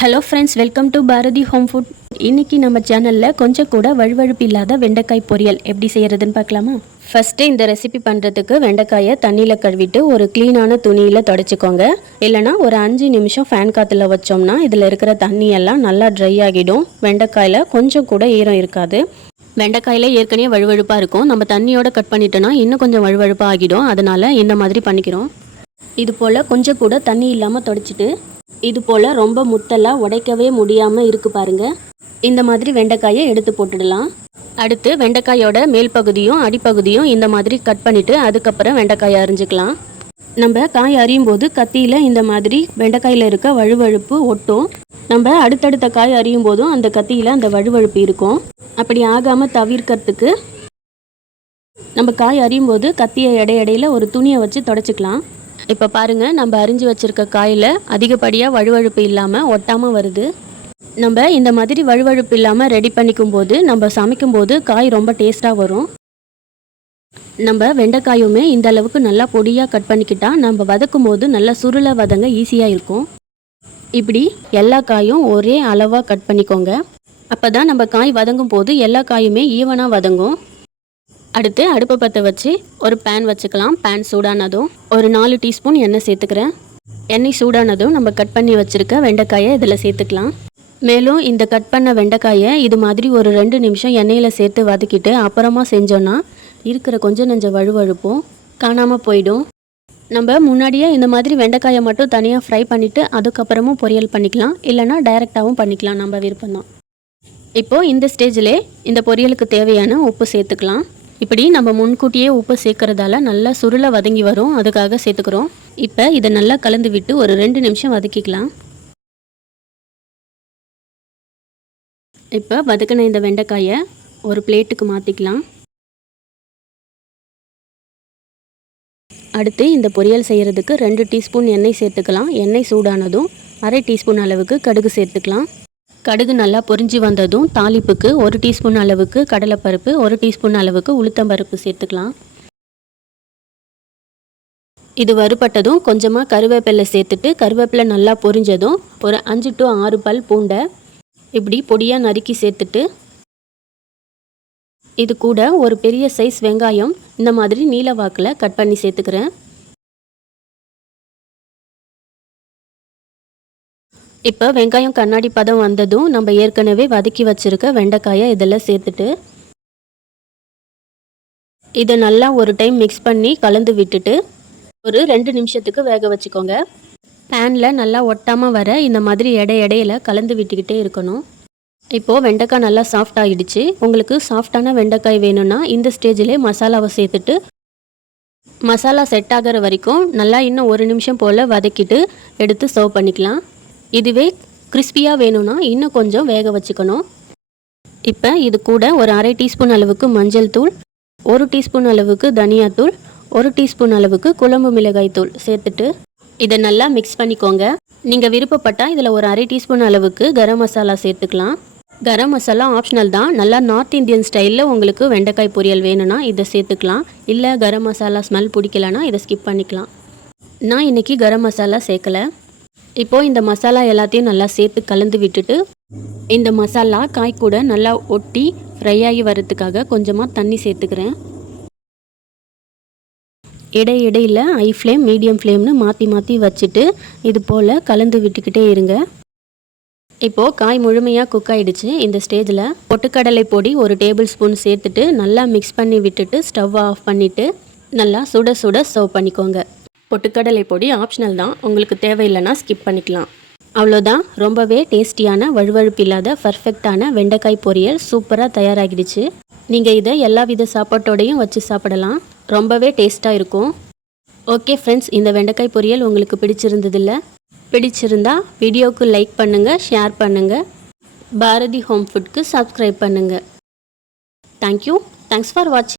Hello friends, welcome to Bharathi home food. இன்றைக்கி நம்ம சேனலில் கொஞ்சம் கூட வழுவழுப்பு இல்லாத வெண்டைக்காய் பொரியல் எப்படி செய்கிறதுன்னு பார்க்கலாமா? ஃபஸ்ட்டு இந்த ரெசிபி பண்ணுறதுக்கு வெண்டைக்காயை தண்ணியில் கழுவிட்டு ஒரு க்ளீனான துணியில் துடைச்சிக்கோங்க. இல்லைனா ஒரு 5 நிமிஷம் ஃபேன் காற்றுல வச்சோம்னா இதில் இருக்கிற தண்ணியெல்லாம் நல்லா ட்ரை ஆகிடும். வெண்டைக்காயில் கொஞ்சம் கூட ஈரம் இருக்காது. வெண்டைக்காயில் ஏற்கனவே வழுவழுப்பாக இருக்கும். நம்ம தண்ணியோடு கட் பண்ணிட்டோன்னா இன்னும் கொஞ்சம் வழுவழுப்பாக ஆகிடும். அதனால் இந்த மாதிரி பண்ணிக்கிறோம். இது போல் கொஞ்சம் கூட தண்ணி இல்லாமல் துடைச்சிட்டு இது போல் ரொம்ப முத்தலாக உடைக்கவே முடியாமல் இருக்குது பாருங்கள். இந்த மாதிரி வெண்டைக்காயை எடுத்து போட்டுடலாம். அடுத்து வெண்டைக்காயோட மேல் பகுதியும் அடிப்பகுதியும் இந்த மாதிரி கட் பண்ணிவிட்டு அதுக்கப்புறம் வெண்டைக்காயை அரிஞ்சிக்கலாம். நம்ம காய் அரியும் போது கத்தியில் இந்த மாதிரி வெண்டைக்காயில் இருக்க வழுவழுப்பு ஒட்டும். நம்ம அடுத்தடுத்த காய் அரியும் போதும் அந்த கத்தியில் அந்த வழுவழுப்பு இருக்கும். அப்படி ஆகாமல் தவிர்க்கிறதுக்கு நம்ம காய் அரியும் போது கத்தியை இடையில ஒரு துணியை வச்சு தொடச்சிக்கலாம். இப்போ பாருங்கள், நம்ம அரிஞ்சு வச்சுருக்க காயில் அதிகப்படியாக வழுவழுப்பு இல்லாமல் ஒட்டாமல் வருது. நம்ம இந்த மாதிரி வழுவழுப்பு இல்லாமல் ரெடி பண்ணிக்கும் போது நம்ம சமைக்கும்போது காய் ரொம்ப டேஸ்ட்டாக வரும். நம்ம வெண்டைக்காயுமே இந்த அளவுக்கு நல்லா பொடியாக கட் பண்ணிக்கிட்டால் நம்ம வதக்கும் போது நல்லா சுருளை வதங்க ஈஸியாக இருக்கும். இப்படி எல்லா காயும் ஒரே அளவாக கட் பண்ணிக்கோங்க. அப்போ தான் நம்ம காய் வதங்கும் போது எல்லா காயுமே ஈவனாக வதங்கும். அடுத்து அடுப்பை பற்ற வச்சு ஒரு பேன் வச்சுக்கலாம். பேன் சூடானதும் ஒரு 4 டீஸ்பூன் எண்ணெய் சேர்த்துக்கிறேன். எண்ணெய் சூடானதும் நம்ம கட் பண்ணி வச்சுருக்க வெண்டைக்காயை இதில் சேர்த்துக்கலாம். மேலும் இந்த கட் பண்ண வெண்டைக்காயை இது மாதிரி ஒரு 2 நிமிஷம் எண்ணெயில் சேர்த்து வதக்கிட்டு அப்புறமா செஞ்சோன்னா இருக்கிற கொஞ்சம் நஞ்ச வழுவழுப்பும் காணாமல் போயிடும். நம்ம முன்னாடியே இந்த மாதிரி வெண்டைக்காயை மட்டும் தனியாக ஃப்ரை பண்ணிவிட்டு அதுக்கப்புறமும் பொரியல் பண்ணிக்கலாம். இல்லைனா டைரெக்டாகவும் பண்ணிக்கலாம், நம்ம விருப்பம்தான். இப்போது இந்த ஸ்டேஜிலே இந்த பொரியலுக்கு தேவையான உப்பு சேர்த்துக்கலாம். இப்படி நம்ம முன்கூட்டியே உப்பு சேர்க்கறதால நல்லா சுருளை வதங்கி வரும், அதுக்காக சேர்த்துக்கிறோம். இப்போ இதை நல்லா கலந்து விட்டு ஒரு 2 நிமிஷம் வதக்கிக்கலாம். இப்போ வதக்கின இந்த வெண்டைக்காயை ஒரு பிளேட்டுக்கு மாற்றிக்கலாம். அடுத்து இந்த பொரியல் செய்கிறதுக்கு 2 டீஸ்பூன் எண்ணெய் சேர்த்துக்கலாம். எண்ணெய் சூடானதும் 1/2 டீஸ்பூன் அளவுக்கு கடுகு சேர்த்துக்கலாம். கடுகு நல்லா பொரிஞ்சு வந்ததும் தாளிப்புக்கு 1 டீஸ்பூன் அளவுக்கு கடலைப்பருப்பு, 1 டீஸ்பூன் அளவுக்கு உளுத்தம்பருப்பு சேர்த்துக்கலாம். இது வறுபட்டதும் கொஞ்சமாக கருவேப்பிலை சேர்த்துட்டு கருவேப்பிலை நல்லா பொரிஞ்சதும் ஒரு 5 to 6 பல் பூண்டை இப்படி பொடியாக நறுக்கி சேர்த்துட்டு இது கூட ஒரு பெரிய சைஸ் வெங்காயம் இந்த மாதிரி நீல வாக்கில் கட் பண்ணி சேர்த்துக்கிறேன். இப்போ வெங்காயம் கண்ணாடி பதம் வந்ததும் நம்ம ஏற்கனவே வதக்கி வச்சுருக்க வெண்டைக்காயை இதில் சேர்த்துட்டு இதை நல்லா ஒரு டைம் மிக்ஸ் பண்ணி கலந்து விட்டுட்டு ஒரு 2 நிமிஷத்துக்கு வேக வச்சுக்கோங்க. பேனில் நல்லா ஒட்டாமல் வர இந்த மாதிரி இடையில கலந்து விட்டுக்கிட்டே இருக்கணும். இப்போது வெண்டைக்காய் நல்லா சாஃப்ட் ஆகிடுச்சு. உங்களுக்கு சாஃப்டான வெண்டைக்காய் வேணும்னா இந்த ஸ்டேஜிலே மசாலாவை சேர்த்துட்டு மசாலா செட் ஆகிற வரைக்கும் நல்லா இன்னும் 1 நிமிஷம் போல் வதக்கிட்டு எடுத்து சர்வ் பண்ணிக்கலாம். இதுவே கிறிஸ்பியாக வேணும்னா இன்னும் கொஞ்சம் வேக வச்சுக்கணும். இப்போ இது கூட ஒரு 1/2 டீஸ்பூன் அளவுக்கு மஞ்சள் தூள், 1 டீஸ்பூன் அளவுக்கு தனியாத்தூள், 1 டீஸ்பூன் அளவுக்கு குழம்பு மிளகாய் தூள் சேர்த்துட்டு இதை நல்லா மிக்ஸ் பண்ணிக்கோங்க. நீங்கள் விருப்பப்பட்டால் இதில் ஒரு 1/2 டீஸ்பூன் அளவுக்கு கரம் மசாலா சேர்த்துக்கலாம். கரம் மசாலா ஆப்ஷனல் தான். நல்லா நார்த் இந்தியன் ஸ்டைலில் உங்களுக்கு வெண்டைக்காய் பொரியல் வேணும்னா இதை சேர்த்துக்கலாம். இல்லை கரம் மசாலா ஸ்மெல் பிடிக்கலனா இதை ஸ்கிப் பண்ணிக்கலாம். நான் இன்றைக்கி கரம் மசாலா சேர்க்கலை. இப்போது இந்த மசாலா எல்லாத்தையும் நல்லா சேர்த்து கலந்து விட்டுட்டு இந்த மசாலா காய் கூட நல்லா ஒட்டி ஃப்ரை ஆகி வரதுக்காக கொஞ்சமாக தண்ணி சேர்த்துக்கிறேன். இடையில ஹை ஃப்ளேம் மீடியம் ஃப்ளேம்னு மாற்றி வச்சுட்டு இது போல் கலந்து விட்டுக்கிட்டே இருங்க. இப்போது காய் முழுமையாக குக் ஆகிடுச்சு. இந்த ஸ்டேஜில் பொட்டுக்கடலை பொடி 1 டேபிள் ஸ்பூன் சேர்த்துட்டு நல்லா மிக்ஸ் பண்ணி விட்டுட்டு ஸ்டவ் ஆஃப் பண்ணிவிட்டு நல்லா சுட சர்வ் பண்ணிக்கோங்க. பொட்டுக்கடலை பொடி ஆப்ஷனல் தான், உங்களுக்கு தேவையில்லைன்னா ஸ்கிப் பண்ணிக்கலாம். அவ்வளோதான், ரொம்பவே டேஸ்டியான வழுவழுப்பு இல்லாத பர்ஃபெக்டான வெண்டைக்காய் பொரியல் சூப்பராக தயாராகிடுச்சு. நீங்கள் இதை எல்லா வித சாப்பாட்டோடையும் வச்சு சாப்பிடலாம். ரொம்பவே டேஸ்ட்டாக இருக்கும். ஓகே ஃப்ரெண்ட்ஸ், இந்த வெண்டைக்காய் பொரியல் உங்களுக்கு பிடிச்சிருந்தா வீடியோவுக்கு லைக் பண்ணுங்கள், ஷேர் பண்ணுங்கள். பாரதி ஹோம் ஃபுட்க்கு சப்ஸ்கிரைப் பண்ணுங்கள். தேங்க்யூ. தேங்க்ஸ் ஃபார் வாட்சிங்.